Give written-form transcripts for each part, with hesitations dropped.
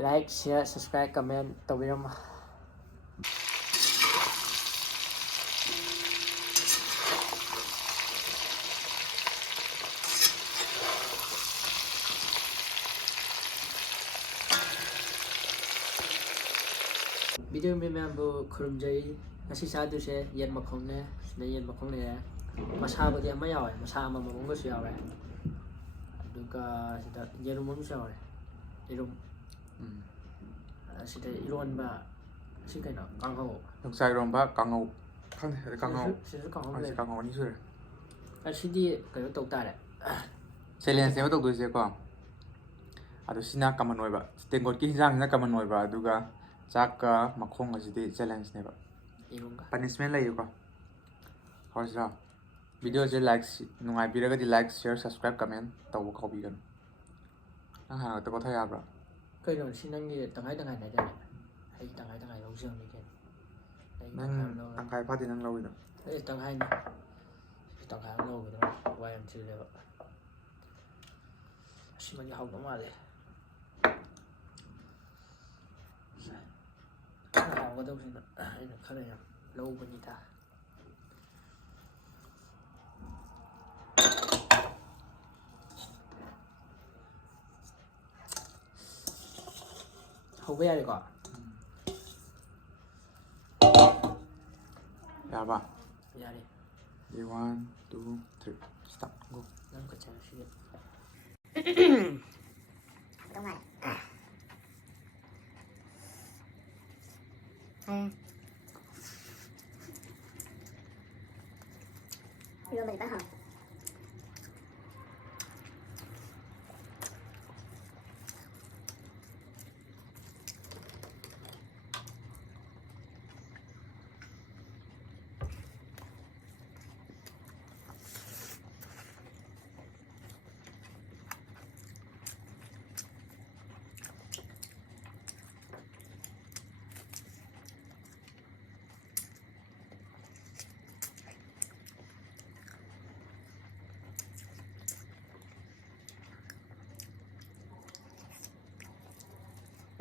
like share subscribe comment ตวิรมvideo member khurumjai ngasi sadu se yen makhong ne sne yen makhong le masha bodi ama yawe masha ama mamong ko su yawe aduga sida yerum mo su yawe yerum sida iron ba si kai na kanghau sai ron ba kanghau khang kanghau sida kanghau le kanghau ni su asidi kai to ta le challenge ne to do se ko adu sina kamanoi ba tengot ki hinjang na kamanoi ba aduga chaka makhong asidi challenge ne ba punishment la yuko hoja video je like nungai biraga di like share subscribe comment taw ko bi gan nang ha to ko thaya bra kai no sinangi tangai tangai na ja ai tangai tangai lo jang ni ken nang tangai phati nang lo ida ai tangai ni tangai lo ga da wa yam chi le ba simani hau no ma le hau ga do sin ai na khana ya lâu bên gì ta hầu về được à ya ba ya đi 1 2 3 stop go năm cái chén xí đúng rồi luôn mình bắt hả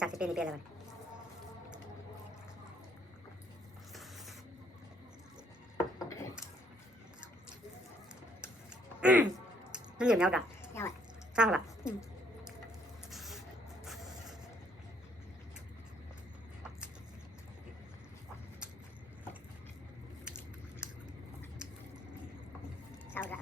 Sao thì tiền rồi nó nhiều nhau rồi sao rồi sao rồi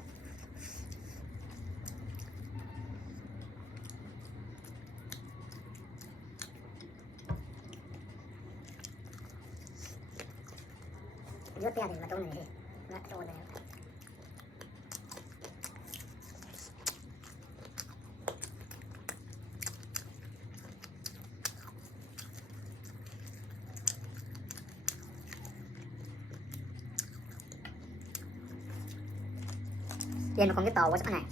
rớt ra thì mà tôi này nó tôi này tiền mà không cái tàu quá chắc này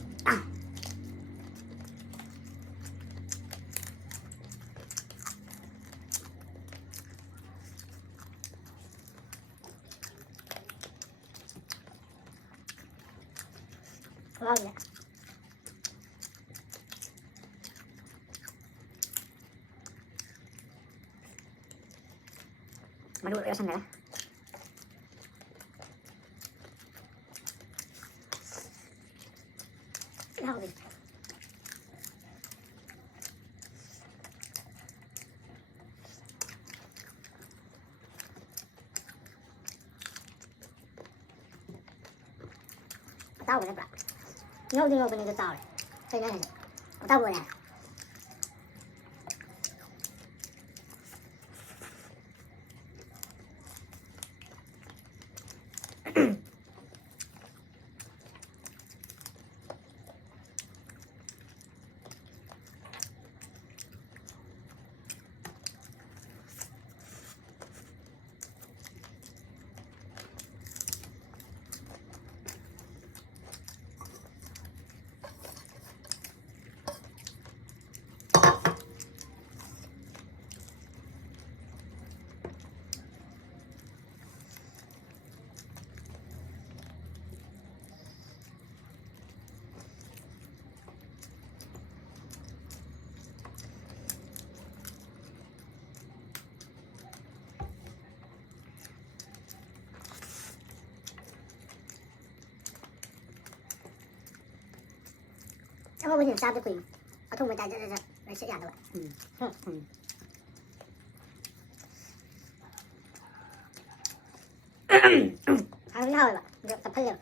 ngon vậy mà đuổi ra sang này đâu đi tao rồi bạn nhớ đi ngồi bên cái tàu này đây này tao rồi nè Ama bu sabit koyayım. Atom metal de şey yani var. Hàng nào vậy? Được tập hơi được.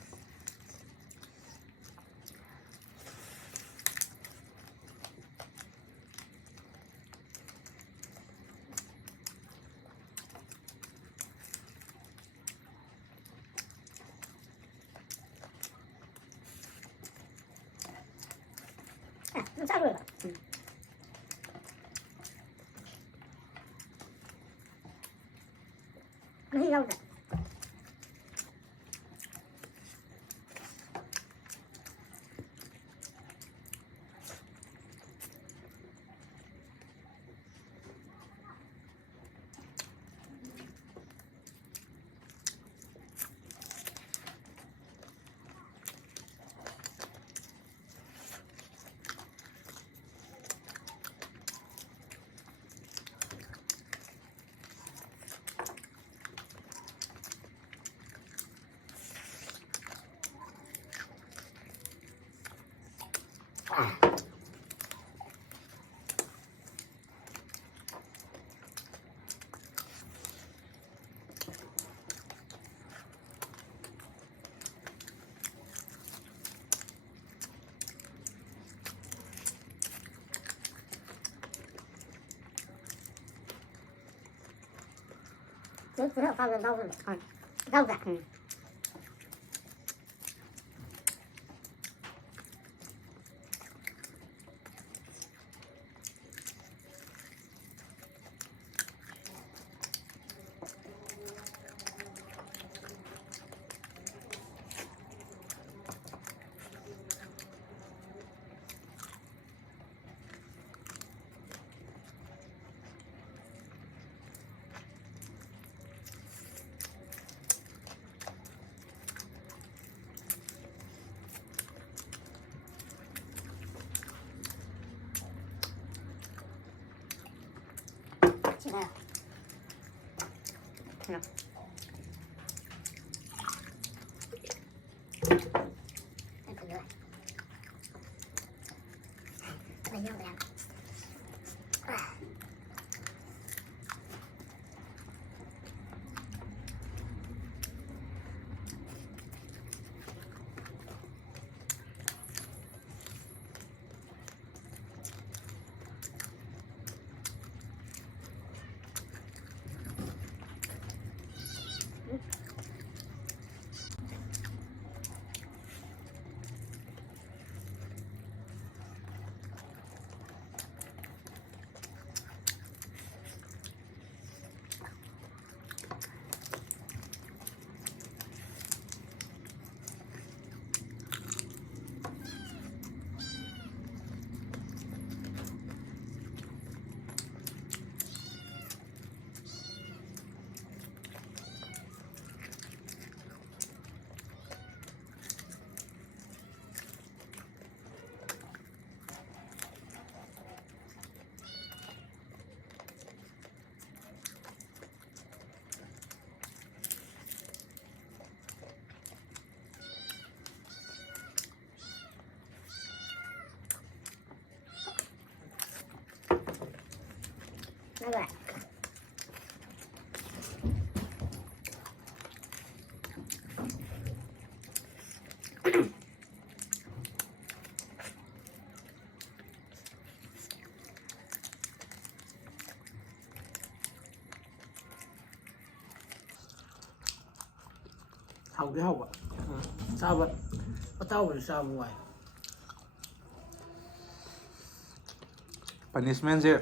À, nó sao rồi? Nó đi đâu rồi? Cứ rau lên rau rồi. Rau cả. Chị nào? Nào. Em thử nữa. Lấy nhau về ăn. Nó rồi. Hầu cái hầu ạ. Sao vậy? Có tao rồi sao ngoài? Punishment-se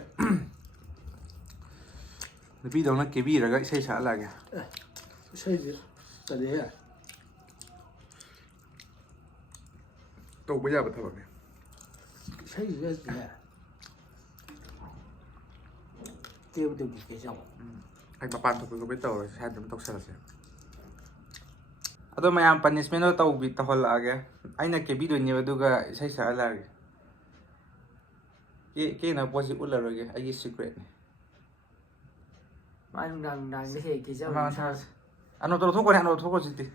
nupidꯧꯅ ꯀꯦꯕꯤꯔꯒ ꯏꯁꯩ ꯁꯛꯍꯜꯂꯛꯑꯒꯦ 이세지. 어디야? ꯇꯧꯕ ꯌꯥꯕ ꯊꯕꯛꯅꯦ 이세지가 어디야? 떼우떼우 계셔. ꯑꯩ ꯃꯄꯥꯟ ꯊꯣꯛꯄꯒ ꯇꯧꯔꯁꯤ ꯁꯥꯏꯗ ꯑꯗꯨꯝ ꯇꯧꯁꯜꯂꯁꯦ ꯑꯗꯣ ꯃꯌꯥꯝ ꯄꯅꯤꯁꯃꯦꯟꯗꯣ ꯇꯧꯍꯜꯂꯛꯑꯒꯦ ꯑꯩꯅ ꯀꯦꯕꯤꯗꯣꯏꯅꯦꯕ ꯑꯗꯨꯒ ꯏꯁꯩ ꯁꯛꯍꯜꯂꯛꯑꯒꯦ ꯀꯦꯅꯕ ꯄꯣꯠꯁꯤ ꯎꯠꯂꯔꯣꯏꯒꯦ ꯑꯩꯒꯤ ꯁꯤꯀ꯭ꯔꯦꯠꯅꯤ ꯃꯥ ꯅꯨꯡꯗꯥꯡꯗ ꯍꯦꯛ ꯀꯦꯖꯕ ꯏꯁꯥꯁꯦ ꯑꯅꯣ ꯇꯧꯊꯣꯛꯈꯣꯅꯦ ꯑꯅꯣ ꯊꯣꯛꯈꯣꯁꯤꯗꯤ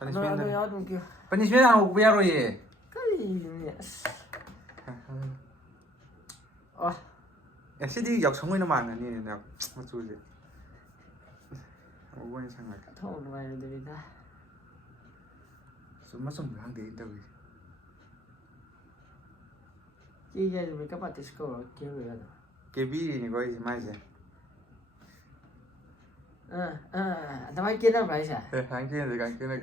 ꯑꯗꯣ ꯌꯥꯎꯗꯨꯝ ꯀꯦ ꯄꯅꯤꯁꯃꯦꯟ ꯑꯅꯣ ꯎꯕ ꯌꯥꯔꯣꯏꯌꯦ ꯀꯔꯤꯅꯣꯅꯦ ꯑꯁ Oh. Actually, you some no man ni na machuze. Oi sang like. Thong no mai de da. So masum hang de interview. Chi ja me ka patis ko ke we da. KB ni ko is mai je. Da mai ke na bai sa. Hang ke de kan ke na.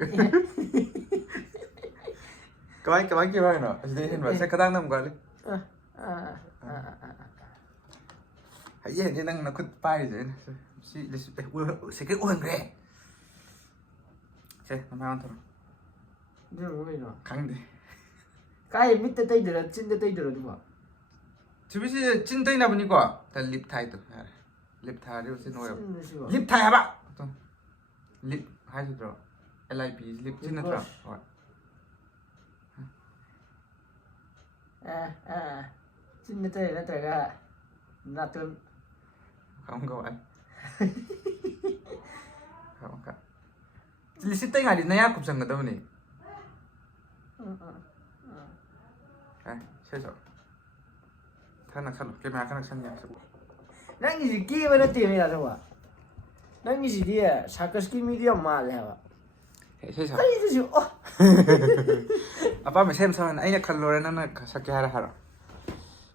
Cái bánh nó thì hiện vật sẽ có đang nằm gọi đi hãy dễ như năng nó cứ bay rồi sẽ cái uống kìa chơi nó mang thôi Đưa nó về rồi khăn đi cái mít tây được chín tây được đúng không chứ biết chín tây nào bên qua ta lip thai thôi lip thai đi xin nói lip thai hả bạn lip hai rồi LIP lip chín nữa rồi chín tây là trời à là tuần không có anh không cả li xin tây ngày đi nãy cũng chẳng có đâu nè chơi rồi thằng nào săn cái mà thằng nào săn nhạc nãy cái gì kia mà nó tiền này là đâu à nãy cái gì đi à circus cái medium mà là hả chơi rồi cái gì chứ apa mình xem sao anh khăn lôi nó sao kia hả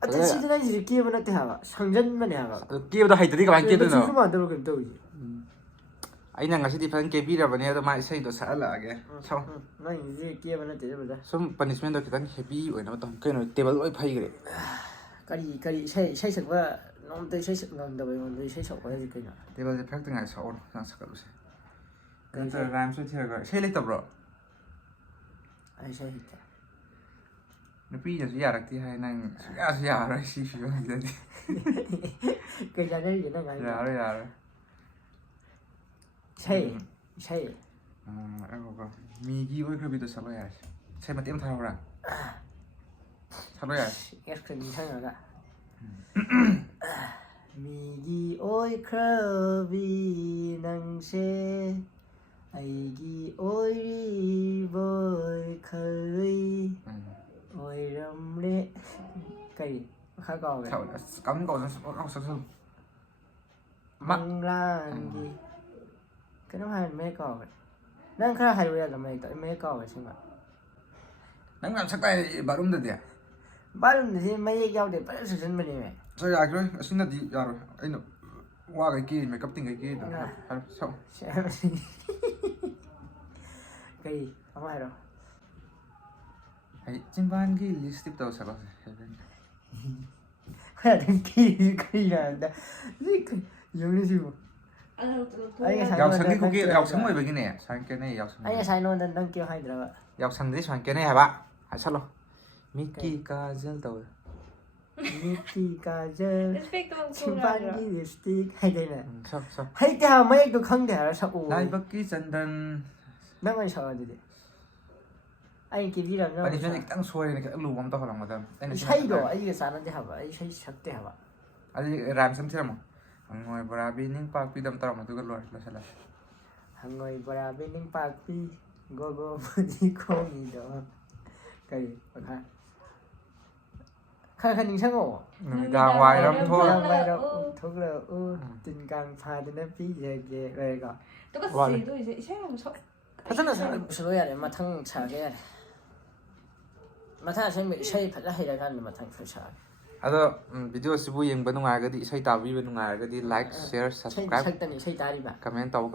cái gì nãy gì kia mà nó tiền hả sang dân mà nè hả kia đó hay tới các bạn kia đó chứ mà đâu cần đâu gì anh đang ngasi di fan KB ra bani ada mai sai do sa la ge so nãy gì kia mà nó tiền đâu ra some punishment do kitan happy oi na tom kai no table oi phai gre cái say sựcว่าน้องตัวsay sực ngon đâu vậy mình say sực cái gì cái nào table de phak tengai sa or sang sa kalu se kan ta ram so thia ga sai le ta bro ai say hit nó pi giờ ya rak ti hai nang ya ra si fi ba ni cái gì đấy nó ngay ya rồi say em có mi gi oi khabi to sa lo ya sai ma tem thao ra sa lo ya cái gì thằng nào mi gi oi krabi nang se ai gi oi ri boy khơi oi ram le cái khá cầu vậy cắm cầu nó sao măng lan gì cái nó hay mấy cầu vậy đang khá hay bây giờ là mày tới mấy cầu vậy xem ạ nắng làm sắc tay bà đúng được nhỉ ba lần thì mấy giao để bắt sự dân mình này sao ya rồi xin là gì ya rồi anh nó qua cái kia mày cấp tiền cái kia đó sao cái gì không hay đâu hãy chim ban cái list tiếp theo sao hay là cái là dùng cái gì mà giàu sang cái kia giàu sang cái này sang cái này giàu sang anh sai nó đang kêu hay rồi giàu sang đấy sang cái này hả bạn hãy sao lo Mickey Kajal tàu Mickey Kajal chimpanzee lipstick hay đây nè sao hay cái mấy cái không thể sao lại bất kỳ Chandan nó mới sợ gì anh kia đi làm nó anh ấy đang xuôi này cái lù bấm to lòng mà tâm hay rồi anh cái sao nó thế hả anh hay sắc thế hả anh ấy làm xem mà ngồi bờ biển ninh park đi đâm tàu mà tôi có lùi là sao là ngồi bờ biển ninh park đi go đi không gì đó cái gì hả khai ninh sang ổ ra ngoài lắm thôi thôi là tình cảm phai đến đây phí về rồi cả 똑같이 너 이제 쉐어하면 하여튼 서로야 돼 마탕 차게 마탕 쉐이 쉐이 받아 해야 가는 마탕 차 Ado video sibu yang benung agadi isai tabi benung agadi like share subscribe 쉐이 따리 봐 comment tau